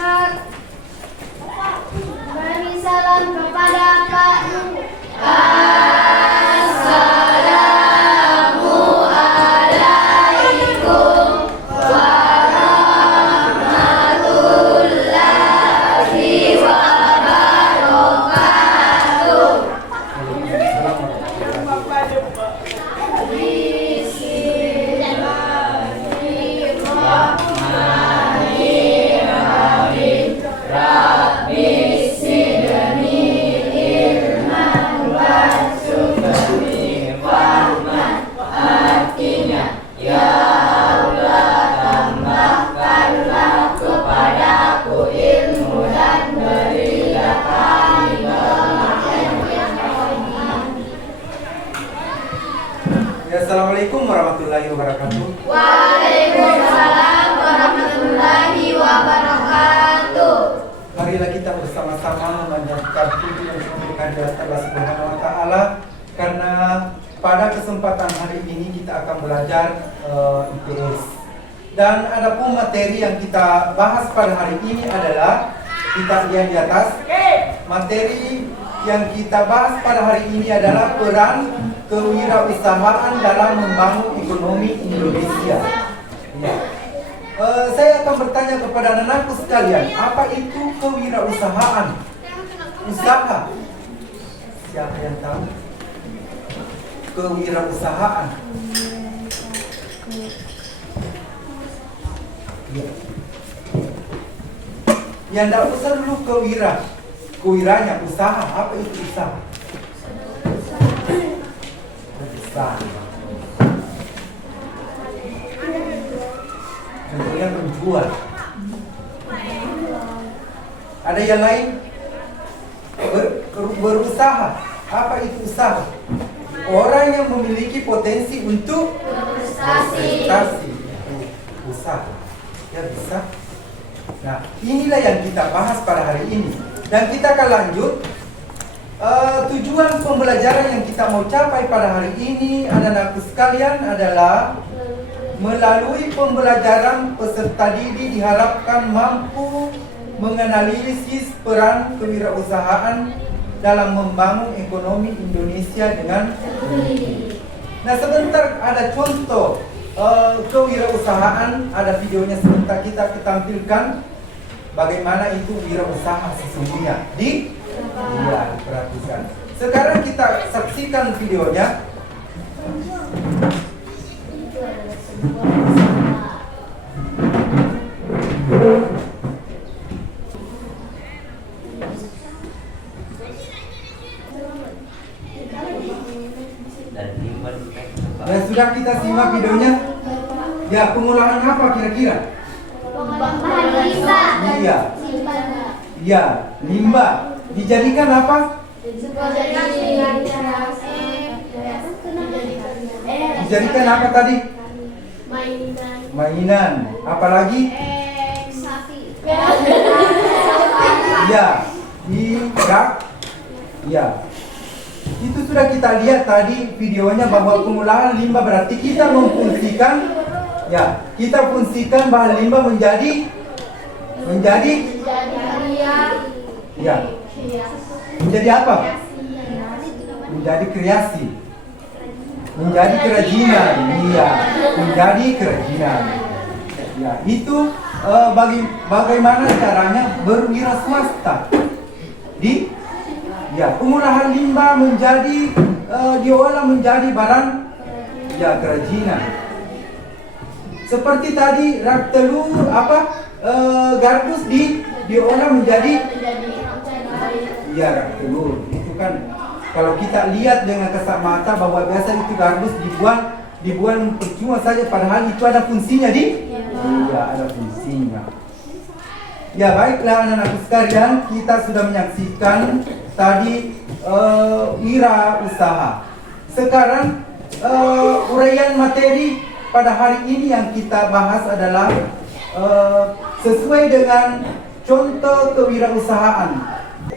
wabarakatuh. Beri salam kepada Pak Nur. Assalamualaikum warahmatullahi wabarakatuh. Bismillahirrahmanirrahim. Rabbi zidni ilman warzuqni fahman. Artinya, ya Allah, tambahkanlah kepadaku ilmu dan berilah kami pemahaman. Ya, Assalamualaikum warahmatullahi wabarakatuh. Waalaikumsalam warahmatullahi wabarakatuh. Marilah kita bersama-sama memanjatkan puji dan syukur kehadirat Allah Subhanahu wa Ta'ala, karena pada kesempatan hari ini kita akan belajar IPS. Dan adapun materi yang kita bahas pada hari ini adalah, kita lihat di atas, materi yang kita bahas pada hari ini adalah peran kewirausahaan dalam membangun ekonomi Indonesia. Ya. Saya akan bertanya kepada anak-anakku sekalian, apa itu kewirausahaan? Usaha. Siapa yang tahu? Kewirausahaan. Ya. Yang tidak usah dulu kewiranya, usaha. Apa itu usaha? Usaha. Contohnya penjual. Ada yang lain? Berusaha. Apa itu usaha? Orang yang memiliki potensi untuk investasi. Usaha. Ya, bisa. Nah, inilah yang kita bahas pada hari ini. Dan kita akan lanjut. Tujuan pembelajaran yang kita mau capai pada hari ini, anak-anakku sekalian, adalah melalui pembelajaran peserta didik diharapkan mampu menganalisis peran kewirausahaan dalam membangun ekonomi Indonesia dengan benar. Nah, sebentar ada contoh kewirausahaan, ada videonya sebentar kita tampilkan bagaimana itu wirausaha sesungguhnya. Iya, perhatikan. Sekarang kita saksikan videonya. Dan sudah kita simak videonya. Ya, pengolahan apa kira-kira? Bahan limbah. Iya. Iya, limbah. Dijadikan apa? Dijadikan apa tadi? Mainan. Apalagi? Sapi. Iya. Iya. Itu sudah kita lihat tadi videonya, bahwa pengolahan limbah berarti kita memfungsikan, ya, kita fungsikan bahan limbah menjadi ya, menjadi apa? Menjadi kreasi, menjadi kerajinan, iya, menjadi kerajinan. Ya, itu bagaimana caranya berwira swasta di, ya, pengolahan limbah menjadi diolah menjadi barang, ya, kerajinan. Seperti tadi rak telur gardus diolah menjadi, ya, rak telur. Itu kan kalau kita lihat dengan kasat mata bahwa biasa itu gardus dibuang percuma saja, padahal itu ada fungsinya iya, ada fungsinya. Ya, baiklah anak-anakku sekalian, kita sudah menyaksikan tadi wirausaha. Sekarang uraian materi pada hari ini yang kita bahas adalah sesuai dengan contoh kewirausahaan.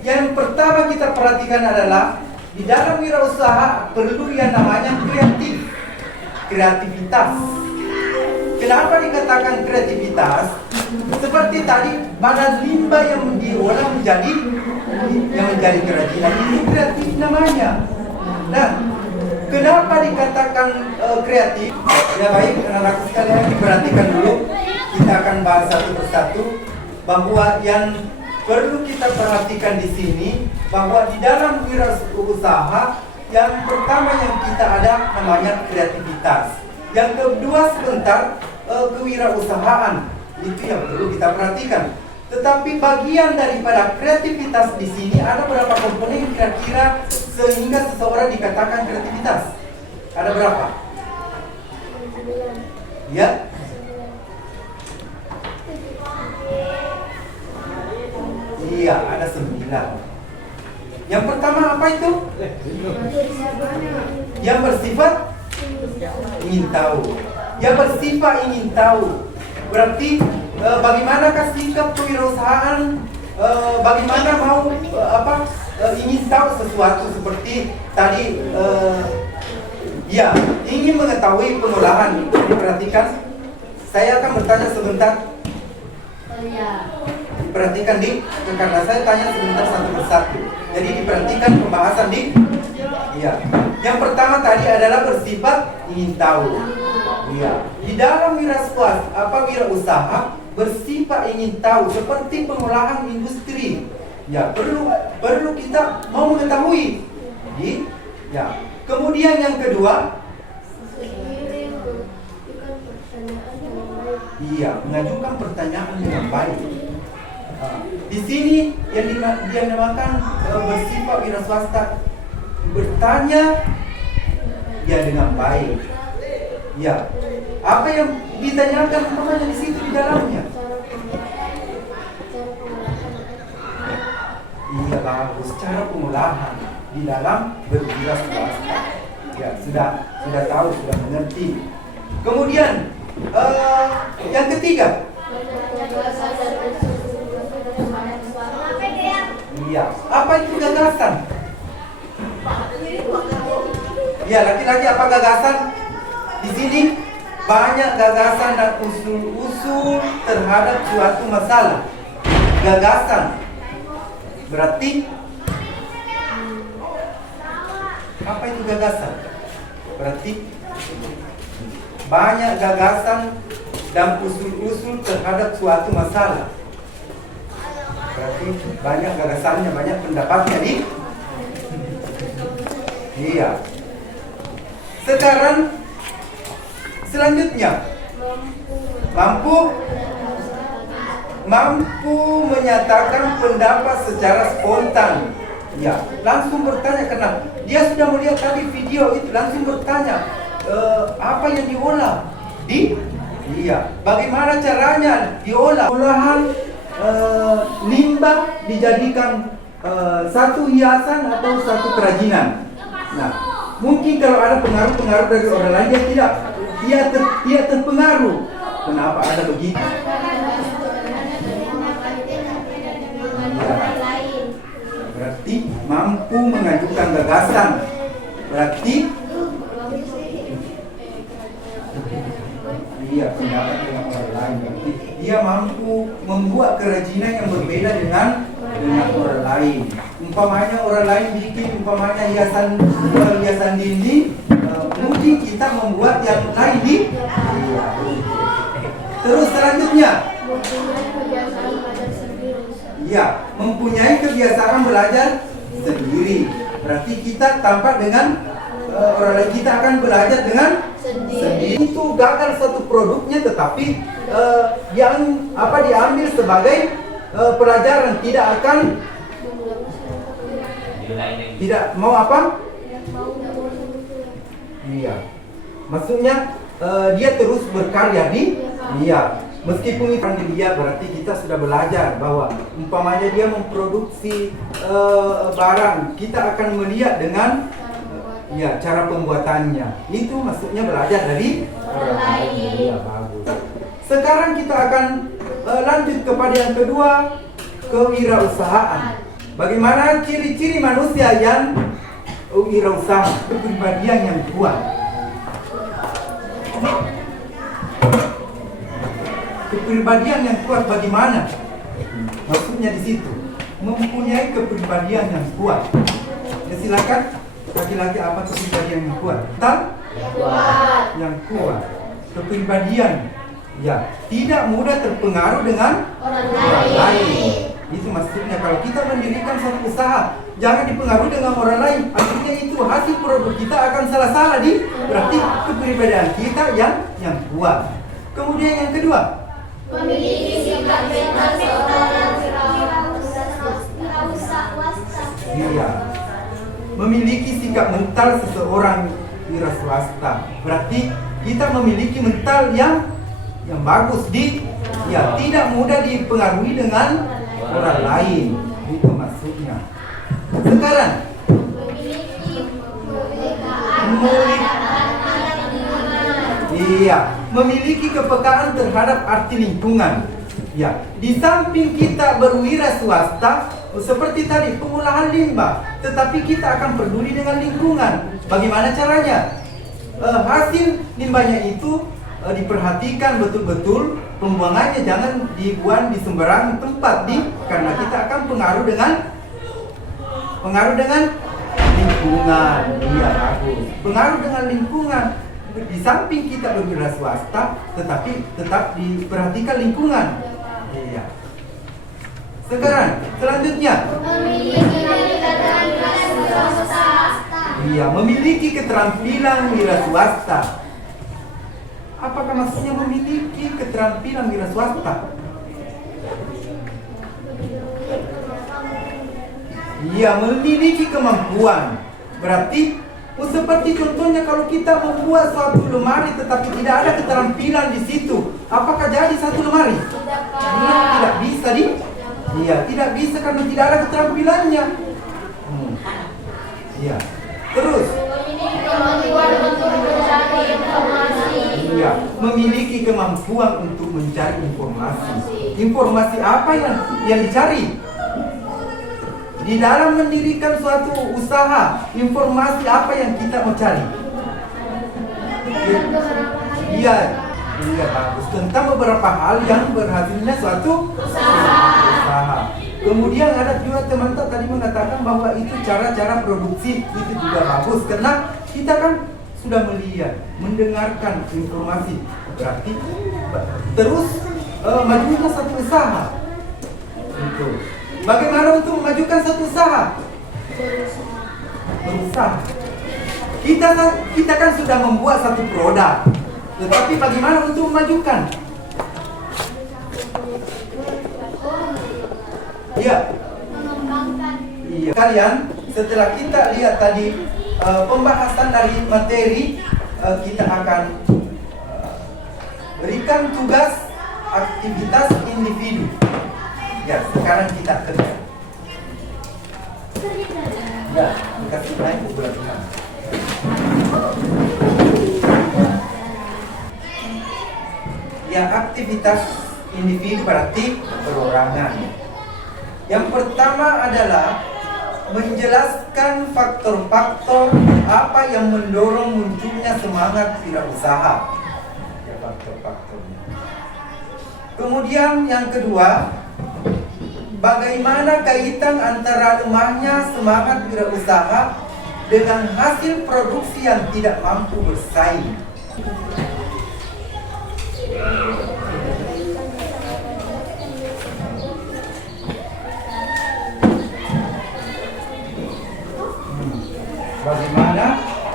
Yang pertama kita perhatikan adalah di dalam wirausaha perlu yang namanya kreativitas. Kenapa dikatakan kreativitas? Seperti tadi, mana limbah yang diolah menjadi kerajinan, itu kreatif namanya. Nah, kenapa dikatakan kreatif? Ya baik, anak-anak sekalian diperhatikan dulu. Kita akan bahas satu persatu bahwa yang perlu kita perhatikan di sini bahwa di dalam wirausaha yang pertama yang kita ada namanya kreativitas. Yang kedua sebentar kewirausahaan, itu yang perlu kita perhatikan. Tetapi bagian daripada kreativitas di sini ada berapa komponen kira-kira sehingga seseorang dikatakan kreativitas? Ada berapa? Ya? Iya, ada 9. Yang pertama apa itu? Yang bersifat ingin tahu. Yang bersifat ingin tahu. Berarti bagaimanakah sikap kewirausahaan? Bagaimana mau ingin tahu sesuatu seperti tadi? Ya, ingin mengetahui pengolahan itu diperhatikan. Saya akan bertanya sebentar. Perhatikan karena saya tanya sebentar satu persatu. Jadi diperhatikan pembahasan ya. Yang pertama tadi adalah bersifat ingin tahu. Ya. Di dalam wirausaha bersifat ingin tahu seperti pengolahan industri. Ya, perlu kita mau mengetahui. Ya. Kemudian yang kedua, iya, mengajukan pertanyaan dengan baik. Di sini yang dinamakan bersifat wira swasta bertanya ya dengan baik. Ya, apa yang ditanyakan namanya di situ di dalamnya? Iya bagus, cara pengolahan di dalam berwira swasta. Ya sudah tahu, sudah mengerti. Kemudian yang ketiga. Iya, apa itu gagasan? Ya, laki-laki apa gagasan? Di sini banyak gagasan dan usul-usul terhadap suatu masalah. Gagasan berarti apa itu gagasan? Berarti banyak gagasan dan usul-usul terhadap suatu masalah. Berarti banyak gagasannya, banyak pendapatnya Iya. Sekarang selanjutnya mampu menyatakan pendapat secara spontan. Ya, langsung bertanya karena dia sudah melihat tadi video itu, langsung bertanya apa yang diolah iya, bagaimana caranya diolah. Olahan limbah dijadikan satu hiasan atau satu kerajinan. Nah, mungkin kalau ada pengaruh-pengaruh dari orang lain dia terpengaruh. Kenapa ada begitu? Ya. Berarti mampu mengajukan gagasan. Berarti iya, pendapat dengan orang lain. Berarti dia mampu membuat kerajinan yang berbeda dengan orang lain. Umpamanya orang lain bikin hiasan dinding, mungkin kita membuat yang lain Terus selanjutnya, ya, mempunyai kebiasaan belajar sendiri. Berarti kita tampak dengan orang lain, kita akan belajar dengan sendiri. Itu gagal satu produknya, tetapi yang diambil sebagai pelajaran, tidak mau Iya. Maksudnya dia terus berkarya meskipun itu dilihat, berarti kita sudah belajar bahwa umpamanya dia memproduksi barang, kita akan melihat dengan cara pembuatannya. Itu maksudnya belajar dari orang lain. Ya, bagus. Sekarang kita akan lanjut kepada yang kedua, kewirausahaan. Bagaimana ciri-ciri manusia yang kepribadian yang kuat? kepribadian yang kuat bagaimana? Maksudnya di situ mempunyai kepribadian yang kuat. Ya silakan, laki-laki apa kepribadian yang kuat? Kuat. Yang kuat. Kepribadian ya tidak mudah terpengaruh dengan Orang lain. lain. Itu maksudnya kalau kita mendirikan suatu usaha, jangan dipengaruhi dengan orang lain. Akhirnya itu hasil produk kita akan salah-salah berarti kepribadian kita yang kuat. Kemudian yang kedua, Memiliki sikap mental seorang iya, memiliki sikap mental seseorang wira swasta. Berarti kita memiliki mental yang bagus ya tidak mudah dipengaruhi dengan orang lain. Itu maksudnya. Sekarang memiliki kepekaan terhadap arti lingkungan. Ya, di samping kita berwira swasta seperti tadi pengolahan limbah, tetapi kita akan peduli dengan lingkungan. Bagaimana caranya? Hasil limbahnya itu diperhatikan betul-betul, pembuangannya jangan dibuang di sembarang tempat karena kita akan pengaruh dengan lingkungan. Iya, bagus. Pengaruh dengan lingkungan. Di samping kita berwira swasta, tetapi tetap diperhatikan lingkungan. Iya. Sekarang selanjutnya, iya, memiliki keterampilan wira swasta. Apakah maksudnya memiliki keterampilan wira swasta? Iya, memiliki kemampuan. Berarti seperti contohnya kalau kita membuat suatu lemari tetapi tidak ada keterampilan di situ, apakah jadi satu lemari? Tidak bisa Iya, tidak bisa karena tidak ada keterampilannya. Iya. Terus iya, memiliki kemampuan untuk mencari informasi. Informasi apa yang dicari? Di dalam mendirikan suatu usaha, informasi apa yang kita mau cari? Iya, bagus. Tentang beberapa hal yang berhasilnya suatu usaha. Kemudian ada juga teman-teman tadi mengatakan bahwa itu cara-cara produksi itu juga bagus karena kita kan sudah melihat, mendengarkan informasi. Berarti terus majunya satu usaha. Itu. Bagaimana untuk memajukan satu usaha? Berusaha. Kita kan sudah membuat satu produk, tetapi bagaimana untuk memajukan? Iya. Iya. Kalian setelah kita lihat tadi pembahasan dari materi, kita akan berikan tugas aktivitas individu. Ya, sekarang kita kerja. Ya, dikasih naik bulan. Ya, aktivitas individu berarti perorangan. Yang pertama adalah menjelaskan faktor-faktor apa yang mendorong munculnya semangat wirausaha. Ya, faktor-faktornya. Kemudian yang kedua, bagaimana kaitan antara lemahnya semangat wirausaha dengan hasil produksi yang tidak mampu bersaing?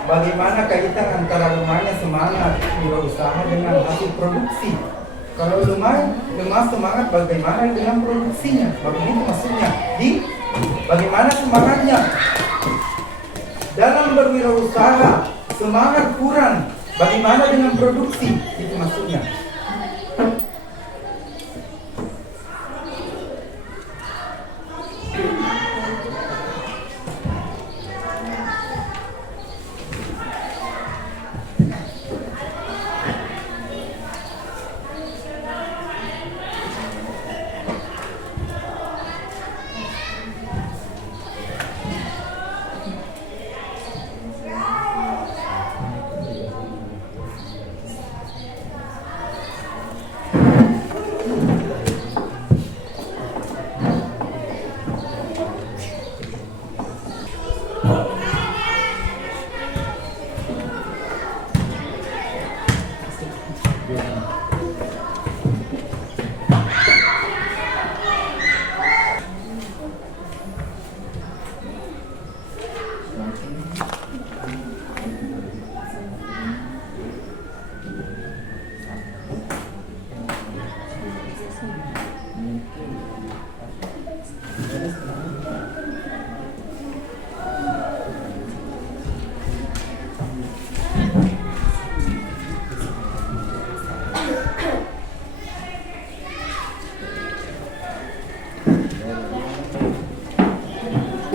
Bagaimana kaitan antara lemahnya semangat wirausaha dengan hasil produksi? Kalau lemah semangat, bagaimana dengan produksinya? Begitu maksudnya. Bagaimana semangatnya? Dalam berwirausaha, semangat kurang. Bagaimana dengan produksi? Itu maksudnya.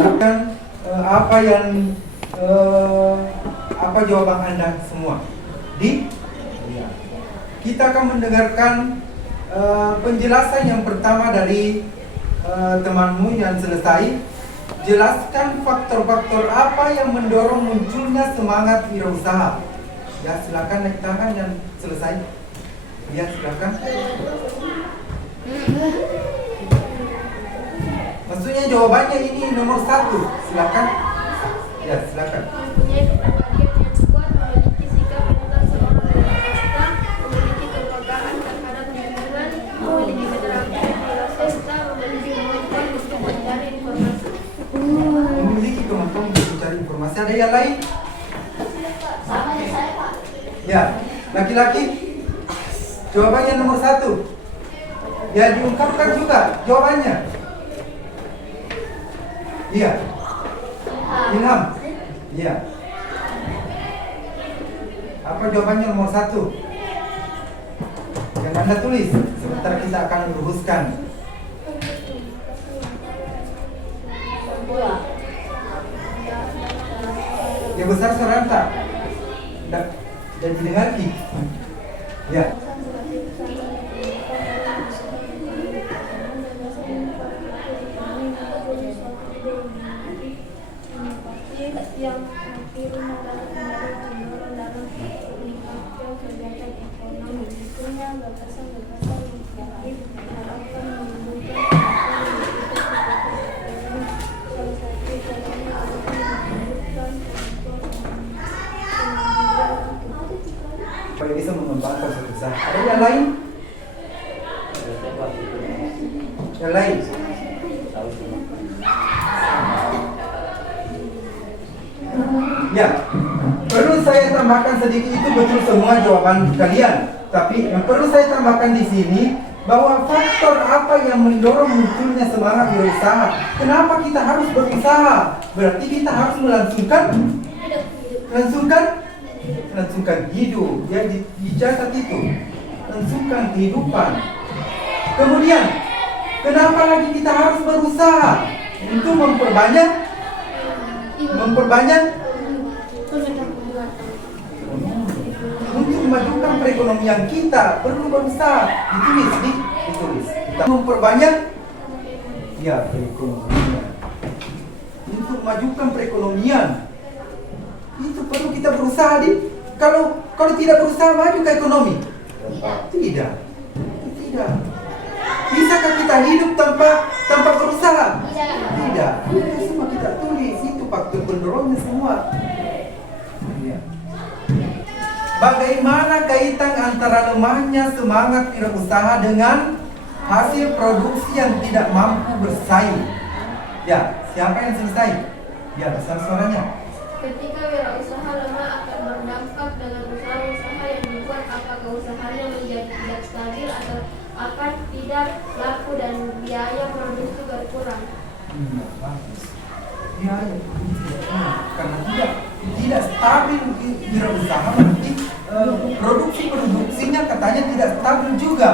Akan apa jawaban Anda semua? Kita akan mendengarkan penjelasan yang pertama dari temanmu yang selesai. Jelaskan faktor-faktor apa yang mendorong munculnya semangat wirausaha. Ya, silakan naik tangan yang selesai. Ya, silakan. Maksudnya jawabannya ini nomor 1. Silakan. Ya, silakan. Mempunyai kepribadian yang kuat, memiliki sikap mental seorang wirausaha, memiliki kepekaan terhadap lingkungan, memiliki keterampilan wirausaha, memiliki kemampuan untuk mencari informasi. Memiliki kemampuan untuk mencari informasi. Ada yang lain? Sama ya saya, Pak. Ya, laki-laki. Jawabannya nomor 1. Ya, diungkapkan juga jawabannya. Iya. Ilham. Iya. Apa jawabannya nomor 1? Yang Anda tulis. Sebentar kita akan luruskan. Ya besar suara tak? Dan didengarki. Ya. Yang akhirnya adalah mendorong dalam meningkatkan kegiatan ekonomi, tentunya gagasan-gagasan yang kreatif diharapkan menimbulkan salah satu caranya adalah menunjukkan Supaya bisa mengembangkan suatu usaha. Ada yang lain? Yang lain? Ya, perlu saya tambahkan sedikit, itu betul semua jawaban kalian. Tapi yang perlu saya tambahkan di sini bahwa faktor apa yang mendorong munculnya semangat berusaha. Kenapa kita harus berusaha? Berarti kita harus melangsungkan hidup. Ya, dicatat itu. Langsungkan kehidupan. Kemudian, kenapa lagi kita harus berusaha? Untuk memperbanyak untuk memajukan perekonomian kita perlu berusaha. Ditulis. Kita memperbanyak perekonomian. Untuk memajukan perekonomian itu perlu kita berusaha. Kalau tidak berusaha, maju ke ekonomi? Tidak. Bisakah kita hidup tanpa berusaha? Tidak. Itu semua kita tulis. Itu faktor pendorongnya semua. Ya. Bagaimana kaitan antara lemahnya semangat wirausaha dengan hasil produksi yang tidak mampu bersaing? Ya, siapa yang selesai? Ya, besar suaranya. Ketika wirausaha lemah akan berdampak dengan usaha-usaha yang dibuat, apakah usahanya menjadi tidak stabil atau akan tidak laku dan biaya produksi berkurang. Bagus. Biaya karena tidak stabil wirausaha, berarti produksinya katanya tidak stabil juga.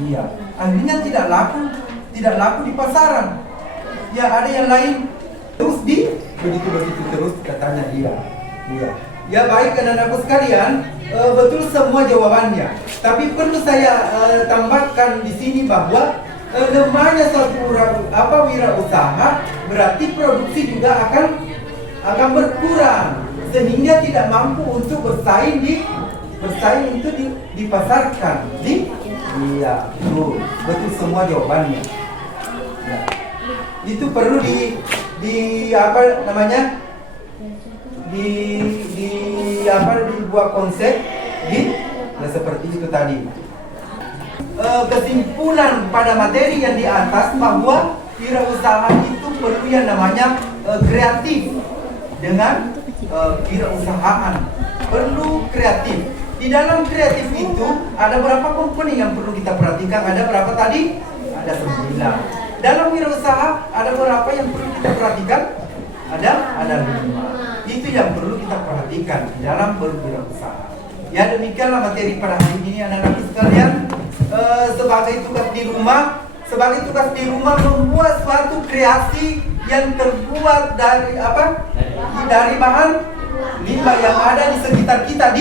Iya, akhirnya tidak laku di pasaran. Ya, ada yang lain terus begitu terus katanya. Iya. Ya, baik anak-anakku sekalian, betul semua jawabannya. Tapi perlu saya tambahkan di sini bahwa lemahnya suatu wirausaha berarti produksi juga akan berkurang sehingga tidak mampu untuk bersaing itu dipasarkan. Iya, betul semua jawabannya. Ya. Itu perlu dibuat konsep seperti itu tadi. Kesimpulan pada materi yang di atas bahwa wirausaha itu perlu yang namanya kreatif. Dengan wirausahaan perlu kreatif. Di dalam kreatif itu ada berapa komponen yang perlu kita perhatikan? Ada berapa tadi? Ada 9. dalam wirausaha ada berapa yang perlu kita perhatikan? Ada 5. Itu yang perlu kita perhatikan dalam berwirausaha. Ya, demikianlah materi pada hari ini anak-anak sekalian. Sebagai tugas di rumah membuat suatu kreasi yang terbuat dari apa? Dari bahan limbah yang ada di sekitar kita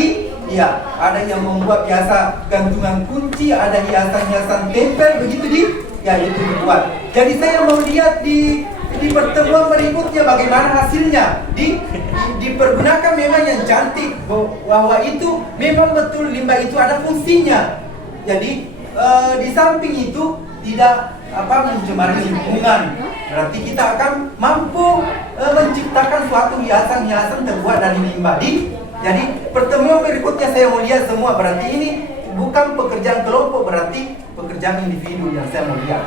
ya, ada yang membuat biasa gantungan kunci, ada hiasan-hiasan tempel begitu ya, itu dibuat. Jadi saya mau lihat di pertemuan berikutnya bagaimana hasilnya. Dipergunakan memang yang cantik, bahwa itu memang betul limbah itu ada fungsinya. Jadi di samping itu tidak mencemari lingkungan. Berarti kita akan mampu menciptakan suatu hiasan-hiasan terbuat dari limbah. Jadi pertemuan berikutnya saya mau lihat semua. Berarti ini bukan pekerjaan kelompok, berarti pekerjaan individu yang saya mau lihat.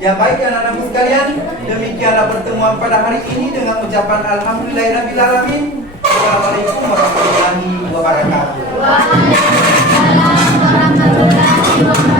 Ya baik anak-anakku sekalian, demikianlah pertemuan pada hari ini dengan ucapan alhamdulillahirabbil-alamin. Assalamualaikum warahmatullahi wabarakatuh. Waalaikumsalam warahmatullahi wabarakatuh.